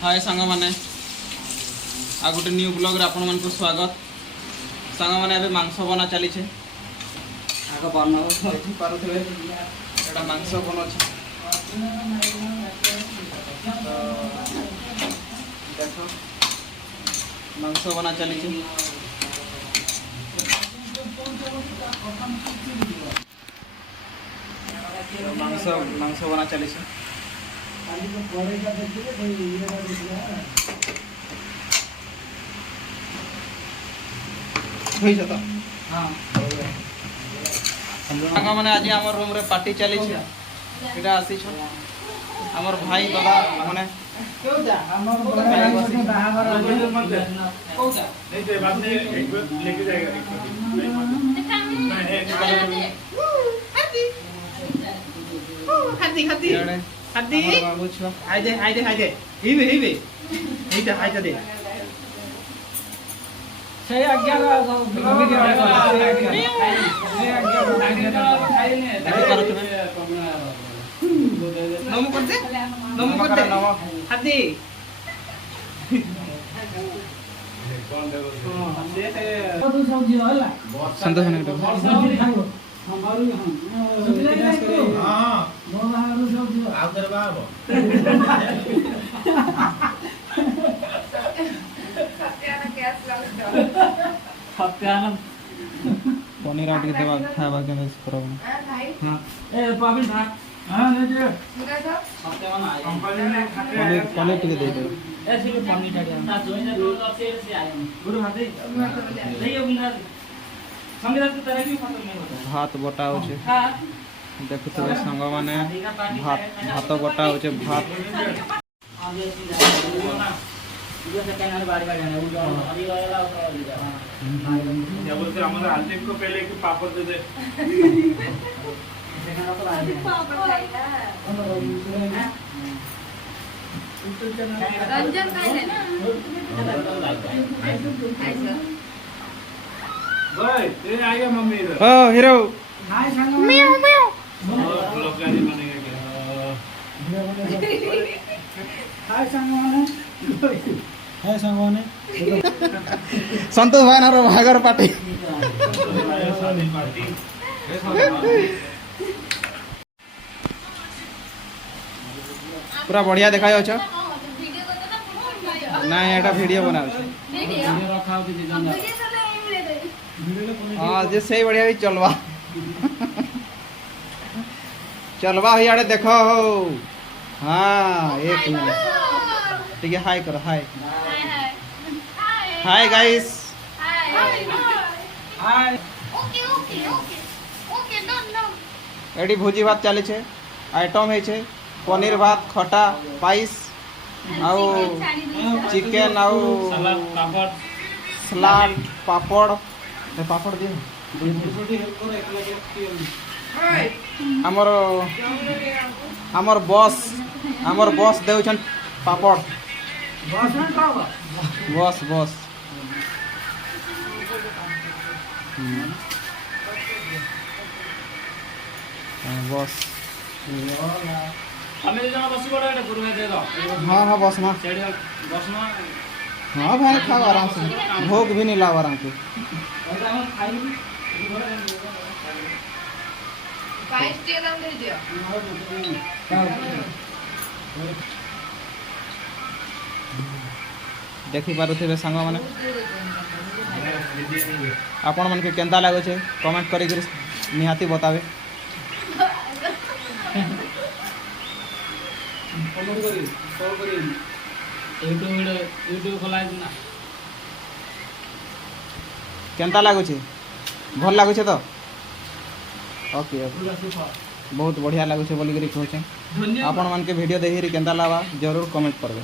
हाय सांग मैंने आ गोटे न्यू ब्लॉग रे आपण मन को स्वागत। सांग मैंने अभी मांस बना चली छे आगे बना देखि पारुथबे एटा मांस बनो छ तो देखो मांस बना चली छे मांस बना चली छे मैंने आज आम रूम रे पार्टी चली आसी आमर भाई दादा मैंने हाथी बाबू छुआ आइदे आइदे आइदे हिबे हिबे एटा आइता दे से आज्ञा वीडियो नमो करते हाथी कौन देखो दो सब्जी होला संतोष ने खाओ हमारू हां वो बाहर सब्जी आ कर बाबो पनीर आट के देवा खावा के मिस करो हां ए पाबिन भात हां ले जे सत्यमान आए पनीर टिके दे दे ए सिर्फ पनीर टाटा ता जोइन रो लसे से आए गुरु भात ले बुना संगे रात तरह की खत्म नहीं होता भात बटा हो छे हां देखते संग माने भात बटा हो छे भात ये सेकंड वाले बारी बारी जाने वो अभी वाला क्या बोलते हमारा आलटेक को पहले एक पापड़ दे दे पापड़ रंजन का है ना भाई तेरे आ गया मम्मी इधर ओ हीरो हाय संग म्याऊ म्याऊ ब्लॉग गाड़ी बनेगा क्या हाय संग माने है संगवाने संतोष भाई ना भागर पार्टी पूरा बढ़िया देखा जाउछ ना एटा वीडियो बनाउ छ वीडियो रखाउ दे जान हां जे सही बढ़िया भी चलवा चलवा हियाड़े देखो हां एक मिनट ठीक है हाय करो hi hi guys hi okay okay okay okay done done एडी भोजी भात चले छे आइटम है छे पनीर भात खटा पाइस आउ चिकन आउ सलाद पापड़ पापड़ दे हमर बॉस देउछन पापड़ बॉस बॉस बॉस हमें जन बसी बड़ा एटा गुरु दे दो हां हां बस ना बस ना हां भाई खाओ आराम से भूख भी नहीं लाओ आराम से पाइस टे दाम दे दियो देखि पारुथे सांग माने आपण मन के केंता लागो छे कमेंट करी कर निहाती बतावे कमेंट करी कॉल करी यूट्यूब खोला ना केंता लागो छे भल लागो छे तो ओके बहुत बढ़िया लागो छे बोली करी कहछे आपण मन के वीडियो देखि केंता लावा जरूर कमेंट करबे।